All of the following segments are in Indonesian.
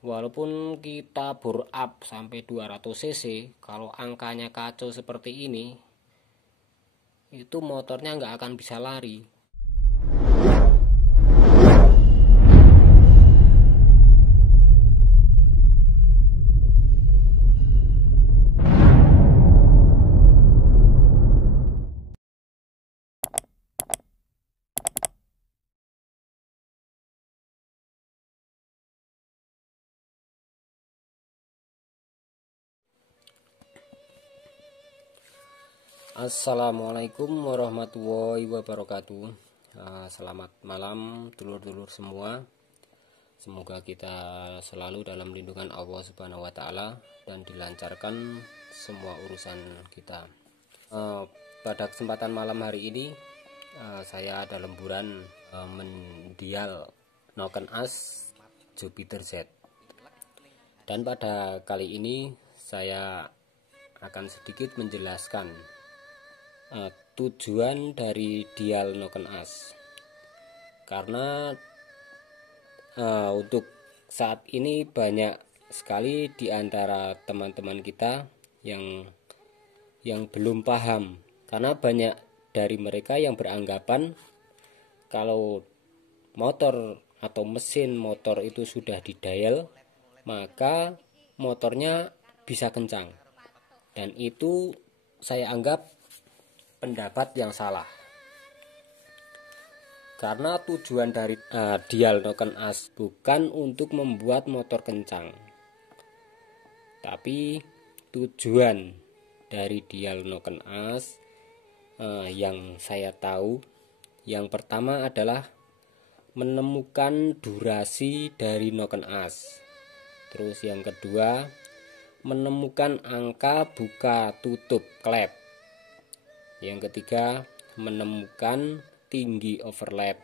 Walaupun kita bore up sampai 200 cc, kalau angkanya kacau seperti ini, itu motornya nggak akan bisa lari. Assalamualaikum warahmatullahi wabarakatuh. Selamat malam dulur-dulur semua. Semoga kita selalu dalam lindungan Allah Subhanahu wa taala dan dilancarkan semua urusan kita. Pada kesempatan malam hari ini saya ada lemburan mendial Noken As Jupiter Z. Dan pada kali ini saya akan sedikit menjelaskan tujuan dari dial Noken As, karena untuk saat ini banyak sekali di antara teman-teman kita yang belum paham, karena banyak dari mereka yang beranggapan kalau motor atau mesin motor itu sudah didial maka motornya bisa kencang, dan itu saya anggap pendapat yang salah. Karena tujuan dari dial Noken As bukan untuk membuat motor kencang, tapi tujuan dari dial Noken As yang saya tahu, yang pertama adalah menemukan durasi dari Noken As. Terus yang kedua, menemukan angka buka tutup klep. Yang ketiga, menemukan tinggi overlap.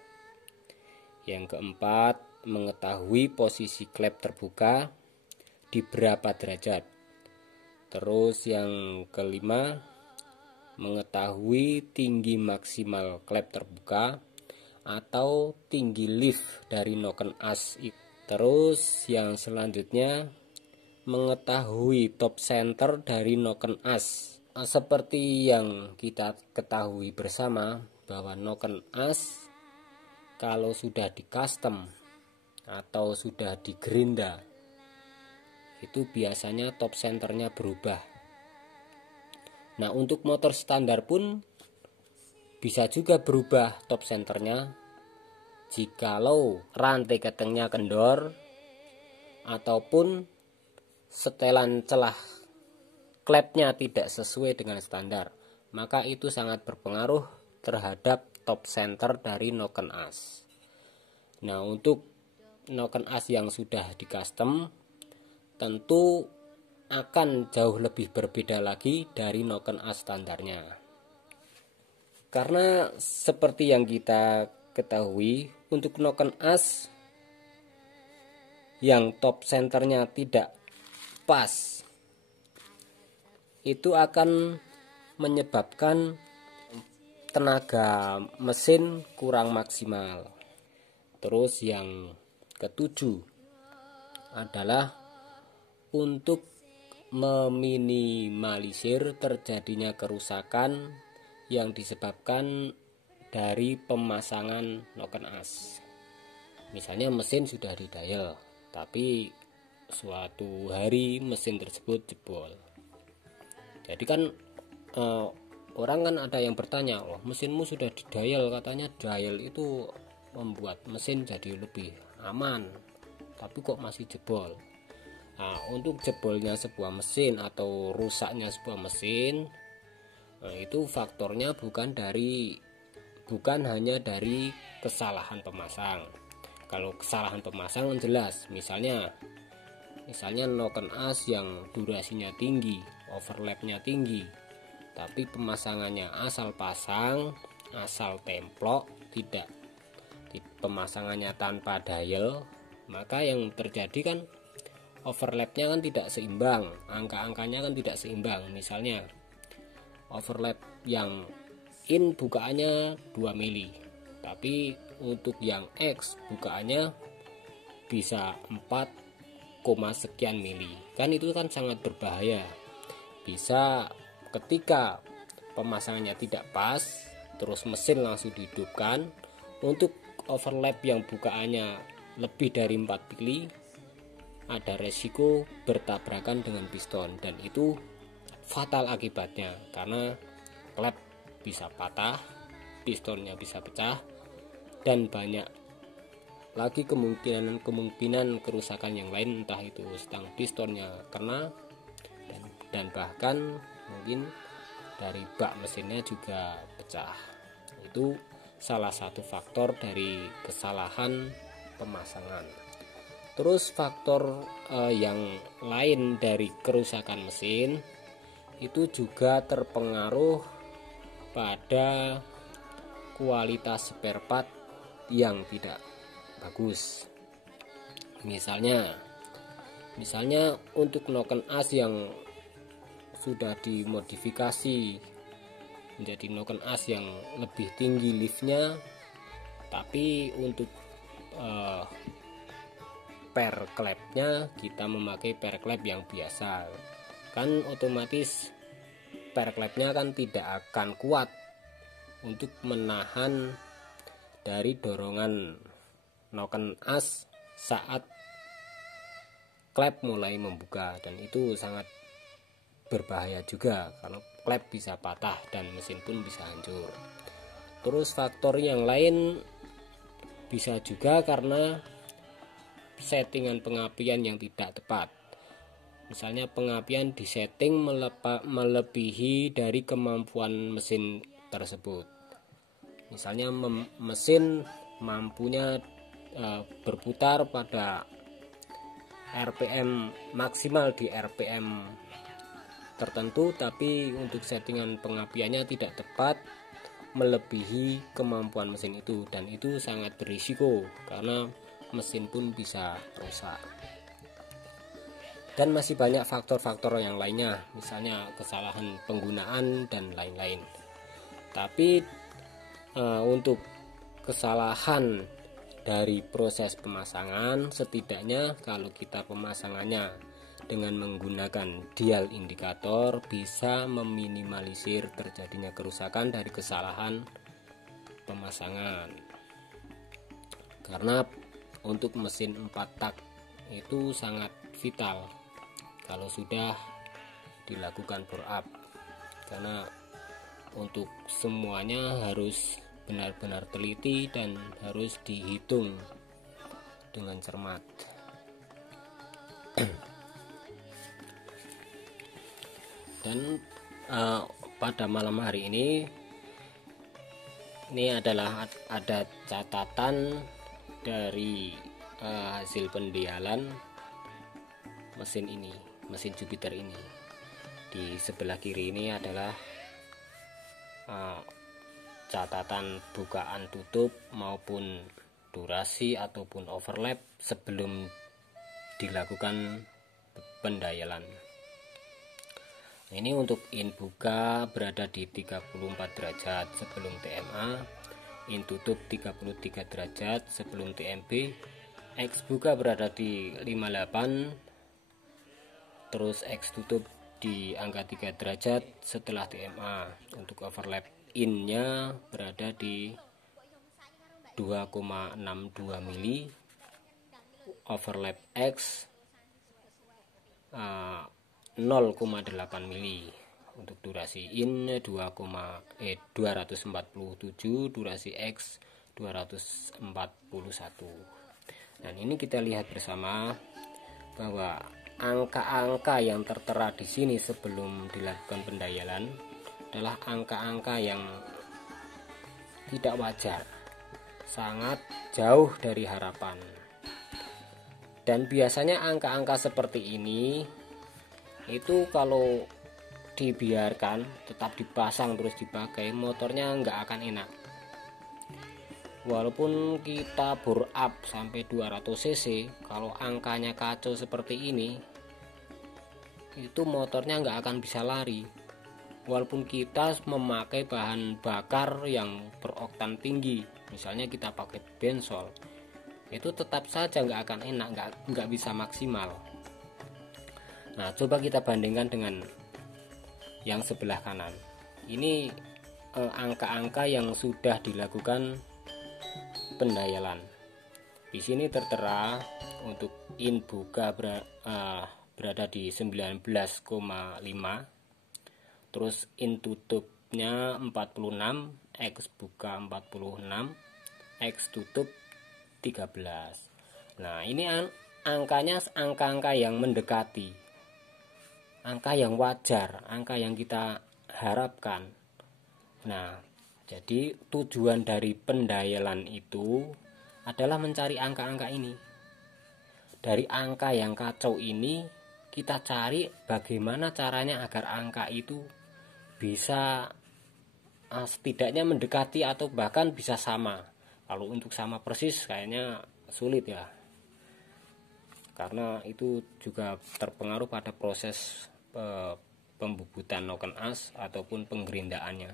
Yang keempat, mengetahui posisi klep terbuka di berapa derajat. Terus yang kelima, mengetahui tinggi maksimal klep terbuka atau tinggi lift dari Noken As. Terus yang selanjutnya, mengetahui top center dari Noken As. Seperti yang kita ketahui bersama bahwa Noken As kalau sudah di custom atau sudah di gerinda itu biasanya top centernya berubah. Nah, untuk motor standar pun bisa juga berubah top centernya jikalau rantai ketengnya kendor ataupun setelan celah klepnya tidak sesuai dengan standar, maka itu sangat berpengaruh terhadap top center dari Noken As. Nah, untuk Noken As yang sudah di custom tentu akan jauh lebih berbeda lagi dari Noken As standarnya. Karena seperti yang kita ketahui, untuk Noken As yang top centernya tidak pas itu akan menyebabkan tenaga mesin kurang maksimal. Terus yang ketujuh adalah untuk meminimalisir terjadinya kerusakan yang disebabkan dari pemasangan Noken As. Misalnya mesin sudah didial, tapi suatu hari mesin tersebut jebol. Jadi kan orang kan ada yang bertanya, oh mesinmu sudah didial, katanya dial itu membuat mesin jadi lebih aman, tapi kok masih jebol. Nah, untuk jebolnya sebuah mesin atau rusaknya sebuah mesin, itu faktornya bukan hanya dari kesalahan pemasang. Kalau kesalahan pemasang jelas, misalnya Noken As yang durasinya tinggi, overlapnya tinggi, tapi pemasangannya asal pasang, asal templok, tidak pemasangannya tanpa dial, maka yang terjadi kan overlapnya kan tidak seimbang, angka-angkanya kan tidak seimbang. Misalnya overlap yang in bukaannya 2 mili, tapi untuk yang X bukaannya bisa 4,5 sekian mili. Kan itu kan sangat berbahaya. Bisa ketika pemasangannya tidak pas, terus mesin langsung dihidupkan. Untuk overlap yang bukaannya lebih dari 4 mili, ada resiko bertabrakan dengan piston, dan itu fatal akibatnya karena klep bisa patah, pistonnya bisa pecah, dan banyak lagi kemungkinan kerusakan yang lain, entah itu stang pistonnya kena, dan bahkan mungkin dari bak mesinnya juga pecah. Itu salah satu faktor dari kesalahan pemasangan. Terus faktor yang lain dari kerusakan mesin itu juga terpengaruh pada kualitas spare part yang tidak bagus. Misalnya untuk noken as yang sudah dimodifikasi menjadi noken as yang lebih tinggi liftnya, tapi untuk per klepnya kita memakai per klep yang biasa, kan otomatis per klepnya kan tidak akan kuat untuk menahan dari dorongan noken as saat klep mulai membuka, dan itu sangat berbahaya juga karena klep bisa patah dan mesin pun bisa hancur. Terus faktor yang lain bisa juga karena settingan pengapian yang tidak tepat. Misalnya pengapian disetting melebihi dari kemampuan mesin tersebut. Misalnya mesin mampunya berputar pada RPM maksimal di RPM tertentu, tapi untuk settingan pengapiannya tidak tepat melebihi kemampuan mesin itu, dan itu sangat berisiko karena mesin pun bisa rusak. Dan masih banyak faktor-faktor yang lainnya, misalnya kesalahan penggunaan dan lain-lain. Tapi untuk kesalahan dari proses pemasangan, setidaknya kalau kita pemasangannya dengan menggunakan dial indikator bisa meminimalisir terjadinya kerusakan dari kesalahan pemasangan. Karena untuk mesin 4 tak itu sangat vital kalau sudah dilakukan bore up, karena untuk semuanya harus benar-benar teliti dan harus dihitung dengan cermat. Dan pada malam hari ini adalah ada catatan dari hasil pendialan mesin Jupiter ini. Di sebelah kiri ini adalah catatan bukaan tutup maupun durasi ataupun overlap sebelum dilakukan pendialan. Ini untuk in buka berada di 34 derajat sebelum TMA, in tutup 33 derajat sebelum TMB, X buka berada di 58, terus X tutup di angka 3 derajat setelah TMA. Untuk overlap in-nya berada di 2,62 mili, overlap X 0,8 mili. Untuk durasi in 247, durasi X 241. Dan ini kita lihat bersama bahwa angka-angka yang tertera di sini sebelum dilakukan pendialan adalah angka-angka yang tidak wajar, sangat jauh dari harapan. Dan biasanya angka-angka seperti ini itu kalau dibiarkan tetap dipasang terus dipakai, motornya nggak akan enak. Walaupun kita bore up sampai 200 cc, kalau angkanya kacau seperti ini, itu motornya nggak akan bisa lari. Walaupun kita memakai bahan bakar yang beroktan tinggi, misalnya kita pakai bensol, itu tetap saja nggak akan enak, nggak bisa maksimal. Nah, coba kita bandingkan dengan yang sebelah kanan. Ini angka-angka yang sudah dilakukan pendayalan. Di sini tertera untuk in buka berada di 19,5, terus in tutupnya 46, X buka 46, X tutup 13. Nah, ini angkanya angka-angka yang mendekati, angka yang wajar, angka yang kita harapkan. Nah, jadi tujuan dari pendayalan itu adalah mencari angka-angka ini. Dari angka yang kacau ini, kita cari bagaimana caranya agar angka itu bisa setidaknya mendekati atau bahkan bisa sama. Kalau untuk sama persis kayaknya sulit ya, karena itu juga terpengaruh pada proses pembubutan noken as ataupun penggerindaannya.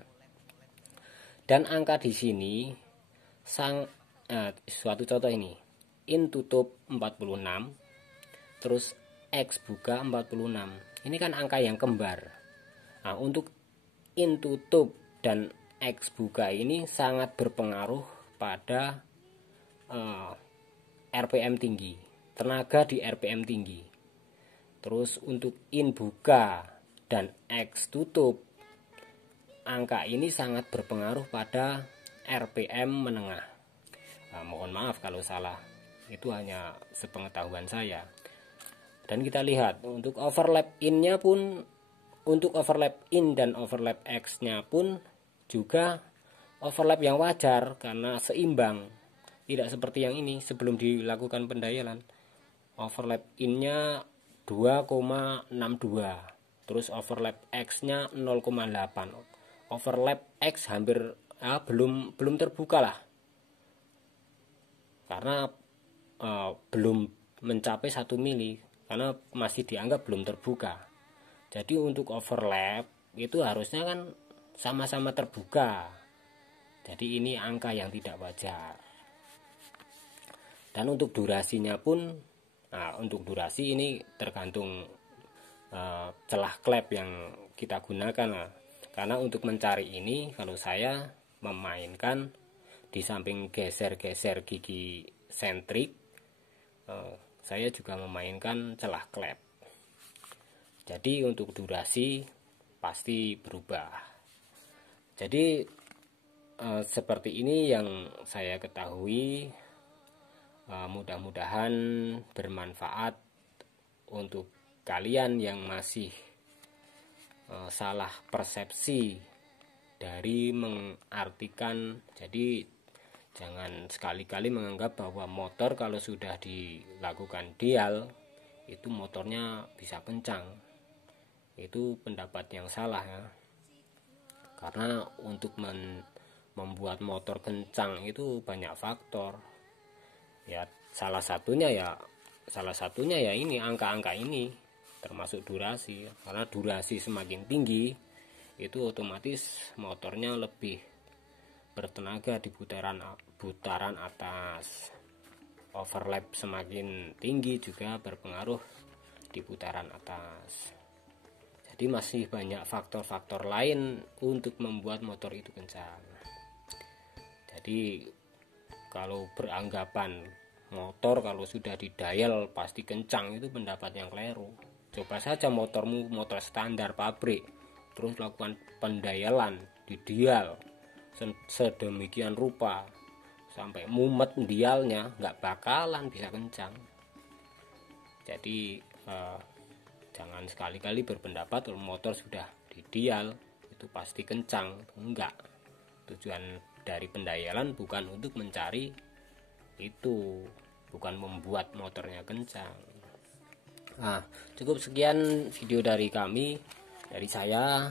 Dan angka di sini suatu contoh ini, in tutup 46, terus X buka 46. Ini kan angka yang kembar. Nah, untuk in tutup dan X buka ini sangat berpengaruh pada RPM tinggi, tenaga di RPM tinggi. Terus untuk in buka dan X tutup, angka ini sangat berpengaruh pada RPM menengah. Nah, mohon maaf kalau salah, itu hanya sepengetahuan saya. Dan kita lihat untuk overlap in-nya pun, untuk overlap in dan overlap X-nya pun juga overlap yang wajar karena seimbang. Tidak seperti yang ini sebelum dilakukan pendayalan. Overlap in-nya 2,62, terus overlap X-nya 0,8. Overlap X hampir belum terbuka lah, karena belum mencapai 1 mili, karena masih dianggap belum terbuka. Jadi untuk overlap itu harusnya kan sama-sama terbuka. Jadi ini angka yang tidak wajar. Dan untuk durasinya pun, untuk durasi ini tergantung celah klep yang kita gunakan lah. Karena untuk mencari ini, kalau saya memainkan di samping geser-geser gigi sentrik, saya juga memainkan celah klep. Jadi untuk durasi pasti berubah. Jadi seperti ini yang saya ketahui. Mudah-mudahan bermanfaat untuk kalian yang masih salah persepsi dari mengartikan. Jadi jangan sekali-kali menganggap bahwa motor kalau sudah dilakukan dial itu motornya bisa kencang. Itu pendapat yang salah ya. Karena untuk membuat motor kencang itu banyak faktor. Ya salah satunya ya ini angka-angka ini, termasuk durasi. Karena durasi semakin tinggi itu otomatis motornya lebih bertenaga di putaran atas. Overlap semakin tinggi juga berpengaruh di putaran atas. Jadi masih banyak faktor-faktor lain untuk membuat motor itu kencang. Jadi kalau beranggapan motor kalau sudah didial pasti kencang, itu pendapat yang keliru. Coba saja motormu motor standar pabrik, terus lakukan pendayalan di dial sedemikian rupa sampai mumet dialnya, nggak bakalan bisa kencang. Jadi jangan sekali-kali berpendapat kalau motor sudah di dial itu pasti kencang. Enggak. Tujuan dari pendayalan bukan untuk mencari itu, bukan membuat motornya kencang. Nah, cukup sekian video dari kami, dari saya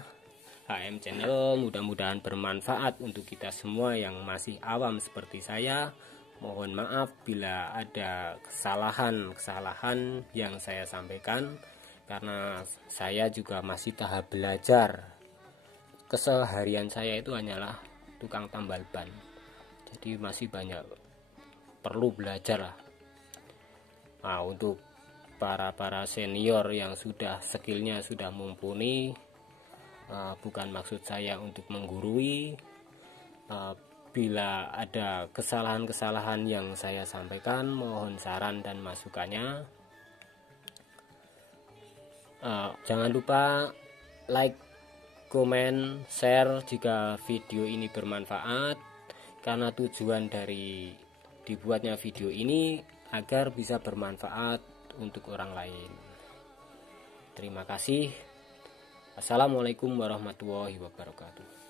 HM Channel. Mudah-mudahan bermanfaat untuk kita semua yang masih awam seperti saya. Mohon maaf bila ada kesalahan yang saya sampaikan, karena saya juga masih tahap belajar. Keseharian saya itu hanyalah tukang tambal ban, jadi masih banyak perlu belajar lah. Nah, untuk para senior yang sudah skillnya sudah mumpuni. Bukan maksud saya untuk menggurui. Bila ada kesalahan-kesalahan yang saya sampaikan, mohon saran dan masukannya. Jangan lupa like, komen, share jika video ini bermanfaat, karena tujuan dari dibuatnya video ini agar bisa bermanfaat untuk orang lain. Terima kasih. Assalamualaikum warahmatullahi wabarakatuh.